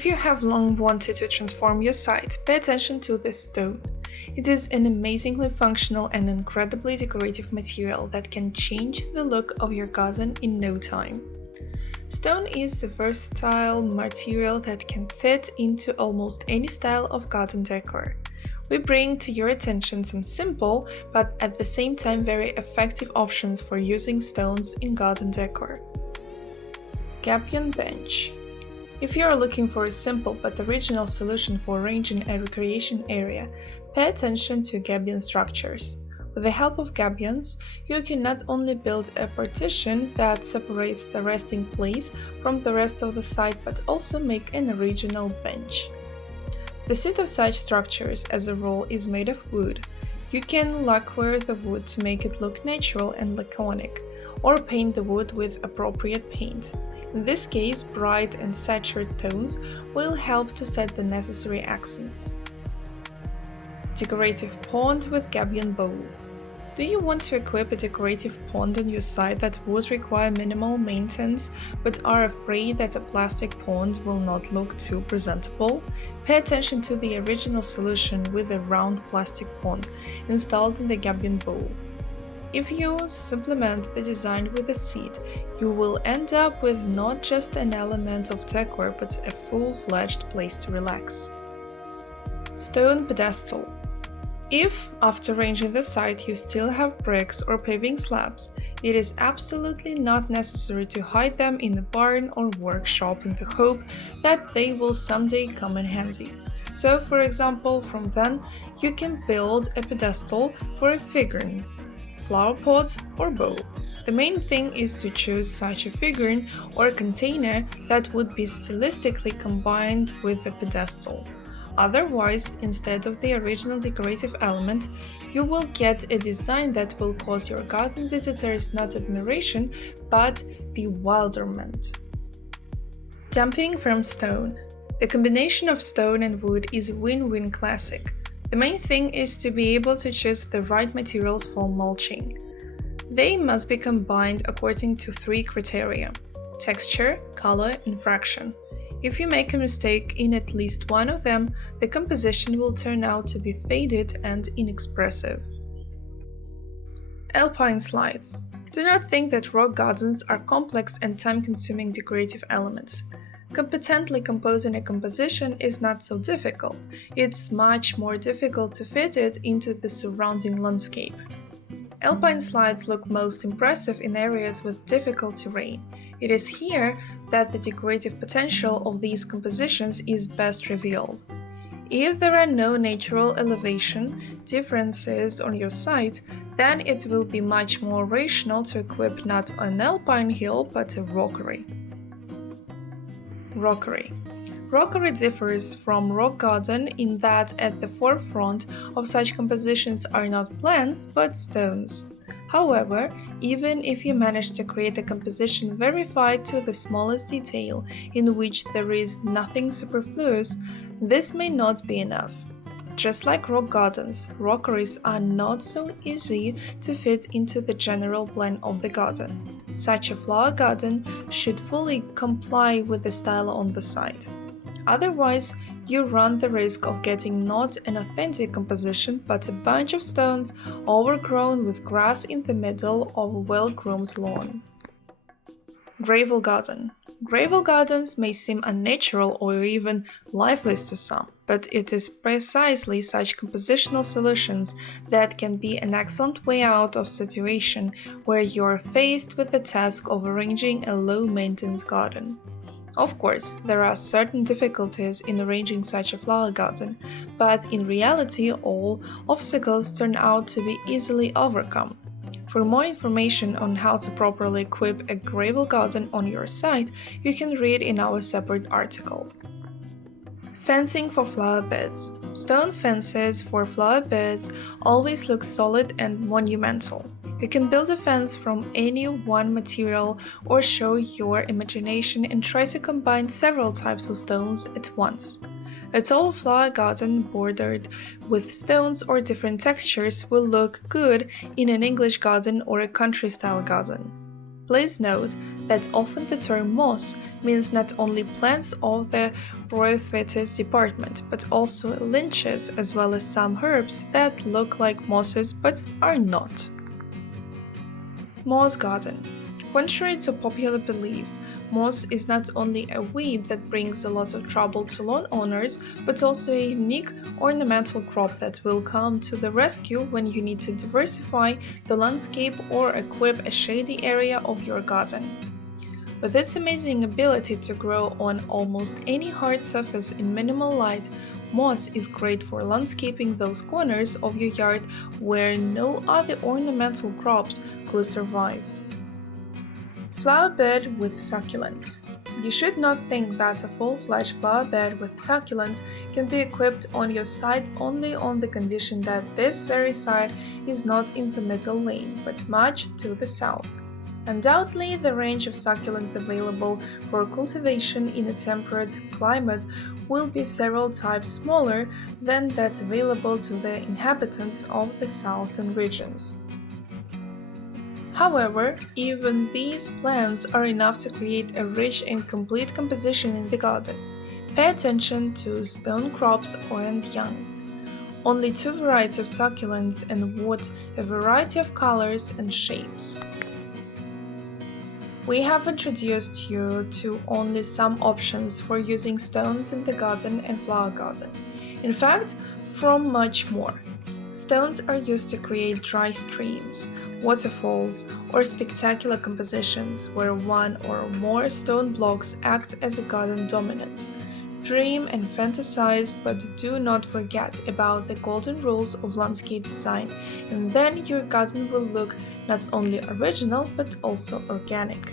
If you have long wanted to transform your site, pay attention to this stone. It is an amazingly functional and incredibly decorative material that can change the look of your garden in no time. Stone is a versatile material that can fit into almost any style of garden decor. We bring to your attention some simple, but at the same time very effective options for using stones in garden decor. Gabion bench. If you are looking for a simple but original solution for arranging a recreation area, pay attention to Gabion structures. With the help of Gabions, you can not only build a partition that separates the resting place from the rest of the site, but also make an original bench. The seat of such structures, as a rule, is made of wood. You can lacquer the wood to make it look natural and laconic, or paint the wood with appropriate paint. In this case, bright and saturated tones will help to set the necessary accents. Decorative pond with Gabion bowl. Do you want to equip a decorative pond on your site that would require minimal maintenance but are afraid that a plastic pond will not look too presentable? Pay attention to the original solution with a round plastic pond installed in the Gabion bowl. If you supplement the design with a seat, you will end up with not just an element of decor but a full-fledged place to relax. Stone pedestal. If, after arranging the site, you still have bricks or paving slabs, it is absolutely not necessary to hide them in a barn or workshop in the hope that they will someday come in handy. So, for example, from then, you can build a pedestal for a figurine, flower pot or bowl. The main thing is to choose such a figurine or container that would be stylistically combined with the pedestal. Otherwise, instead of the original decorative element, you will get a design that will cause your garden visitors not admiration, but bewilderment. Dumping from stone. The combination of stone and wood is a win-win classic. The main thing is to be able to choose the right materials for mulching. They must be combined according to 3 criteria: texture, color, and fraction. If you make a mistake in at least one of them, the composition will turn out to be faded and inexpressive. Alpine slides. Do not think that rock gardens are complex and time-consuming decorative elements. Competently composing a composition is not so difficult. It's much more difficult to fit it into the surrounding landscape. Alpine slides look most impressive in areas with difficult terrain. It is here that the decorative potential of these compositions is best revealed. If there are no natural elevation differences on your site, then it will be much more rational to equip not an alpine hill but a rockery. Rockery. Rockery differs from rock garden in that at the forefront of such compositions are not plants but stones. However, even if you manage to create a composition verified to the smallest detail in which there is nothing superfluous, this may not be enough. Just like rock gardens, rockeries are not so easy to fit into the general plan of the garden. Such a flower garden should fully comply with the style on the site. Otherwise, you run the risk of getting not an authentic composition but a bunch of stones overgrown with grass in the middle of a well-groomed lawn. Gravel garden. Gravel gardens may seem unnatural or even lifeless to some, but it is precisely such compositional solutions that can be an excellent way out of a situation where you're faced with the task of arranging a low-maintenance garden. Of course, there are certain difficulties in arranging such a flower garden, but in reality all obstacles turn out to be easily overcome. For more information on how to properly equip a gravel garden on your site, you can read in our separate article. Fencing for flower beds. Stone fences for flower beds always look solid and monumental. You can build a fence from any one material or show your imagination and try to combine several types of stones at once. A tall flower garden bordered with stones or different textures will look good in an English garden or a country-style garden. Please note that often the term moss means not only plants of the Bryophytes department, but also lynches as well as some herbs that look like mosses but are not. Moss garden. Contrary to popular belief, moss is not only a weed that brings a lot of trouble to lawn owners, but also a unique ornamental crop that will come to the rescue when you need to diversify the landscape or equip a shady area of your garden. With its amazing ability to grow on almost any hard surface in minimal light, moss is great for landscaping those corners of your yard where no other ornamental crops could survive. Flower bed with succulents. You should not think that a full-fledged flower bed with succulents can be equipped on your site only on the condition that this very site is not in the middle lane, but much to the south. Undoubtedly, the range of succulents available for cultivation in a temperate climate will be several types smaller than that available to the inhabitants of the southern regions. However, even these plants are enough to create a rich and complete composition in the garden. Pay attention to stone crops and young. Only 2 varieties of succulents and wood, a variety of colors and shapes. We have introduced you to only some options for using stones in the garden and flower garden. In fact, from much more. Stones are used to create dry streams, waterfalls, or spectacular compositions where one or more stone blocks act as a garden dominant. Dream and fantasize, but do not forget about the golden rules of landscape design, and then your garden will look not only original but also organic.